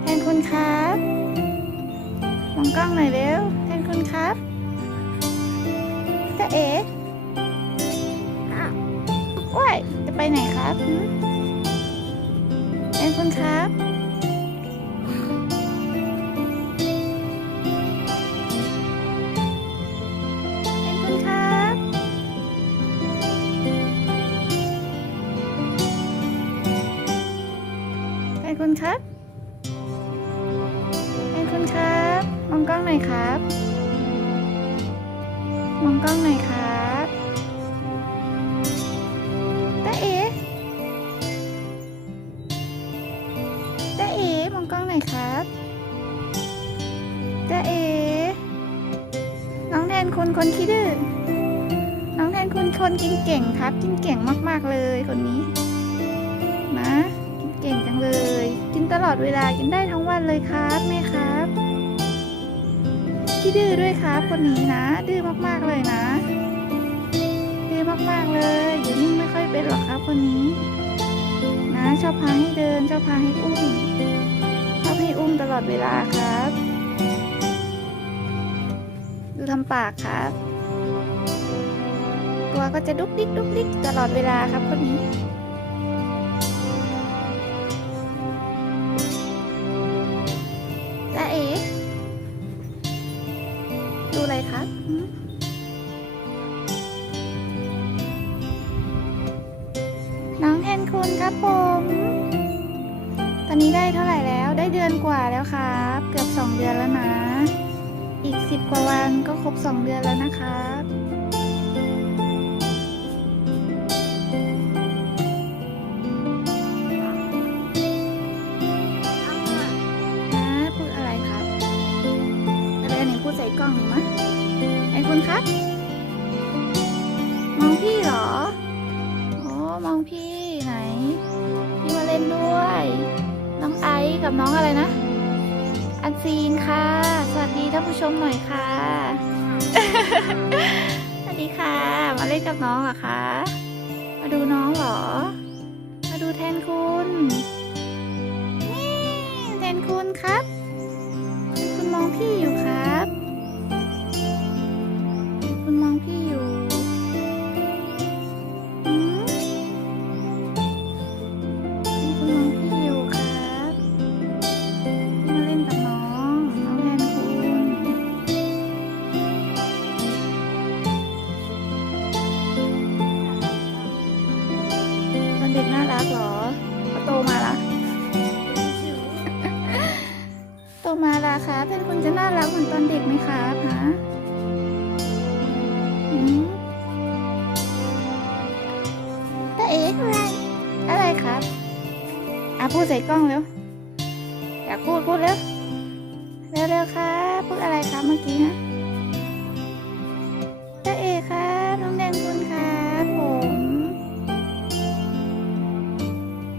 แทนคุณครับมองกล้องหน่อยเร็วแทนคุณครับจะเอ๋ว้ายจะไปไหนครับแทนคุณครับ คุณครับแทนคุณครับ มองกล้องหน่อยครับ มองกล้องหน่อยครับตาเอ๋ตาเอ๋มองกล้องหน่อยครับตาเอ๋น้องแทนคุณคนขี้ดื้อน้องแทนคุณคนกินเก่งครับ กินเก่งมากๆเลยคนนี้นะ เก่งจังเลย กินตลอดเวลากินได้ทั้งวันเลยครับแม่ครับขี้ดื้อด้วยครับคนนี้นะ ดื้อมากๆเลยนะ ดื้อมากๆเลยอยู่นิ่งไม่ค่อยเป็นหรอกครับคนนี้ นะชอบพาให้เดินชอบพาให้อุ้มชอบให้อุ้มตลอดเวลาครับ ดูทำปากครับ ตัวก็จะดุกดิกดุกดิกตลอดเวลาครับคนนี้ น้องแทนคุณครับผม ตอนนี้ได้เท่าไหร่แล้ว ได้เดือนกว่าแล้วครับ เกือบสองเดือนแล้วนะ อีกสิบกว่าวันก็ครบสองเดือนแล้วนะครับนะพูดอะไรครับอะไรนี่พูดใส่กล้องหนูมะไอ้คุณครับ มองพี่เหรอ โอ้ มองพี่ ไหนพี่มาเล่นด้วย น้องไอซ์กับน้องอะไรนะ อันซีนค่ะ สวัสดีท่านผู้ชมหน่อยค่ะ สวัสดีค่ะ มาเล่นกับน้องเหรอคะ มาดูน้องเหรอ มาดูแทนคุณนี่แทนคุณครับ คุณมองพี่อยู่ครับ คุณมองพี่อยู่ มาล่ะคะเป็นคนจะน่ารักเหมือนตอนเด็กไหมครับฮะตาเอ๋อะไรอะไรครับอะพูดใส่กล้องเร็วอยากพูดพูดเร็วเร็วเร็วๆครับพูดอะไรครับเมื่อกี้นะตาเอ๋ครับน้องแดงคุณครับผม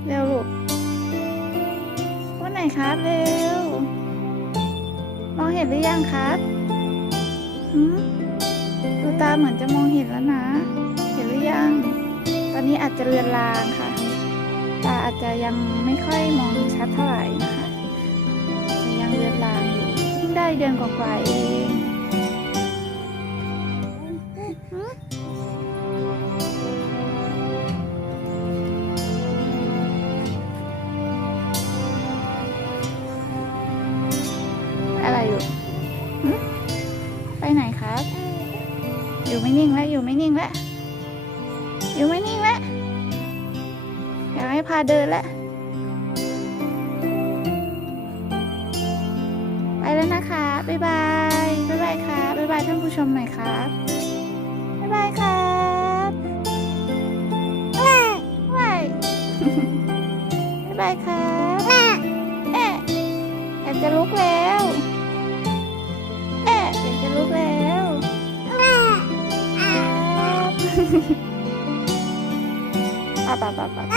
เร็วลูกวันไหนครับเร็ว องเห็นหรือยังครับหืมดูตาเหมือนจะมองเห็นแล้วนะ เห็นหรือยัง ตอนนี้อาจจะเลือนลางค่ะ ตาอาจจะยังไม่ค่อยมองชัดเท่าไหร่นะคะจจะยังเลือนลางอยู่เพิ่งได้เดือนกว่าๆเอง ไม่นิ่งแล้วอยู่ไม่นิ่งแล้วอยู่ไม่นิ่งแล้วอยากให้พาเดินแล้วไปแล้วนะคะบ๊ายบายบ๊ายบายค่ะบ๊ายบายท่านผู้ชมหน่อยครับบ๊ายบายครับว้ายว้ายบ๊ายบายครับแอะอยากจะลุกแล้ว ครับป่ะป่ะป่ะป่ะ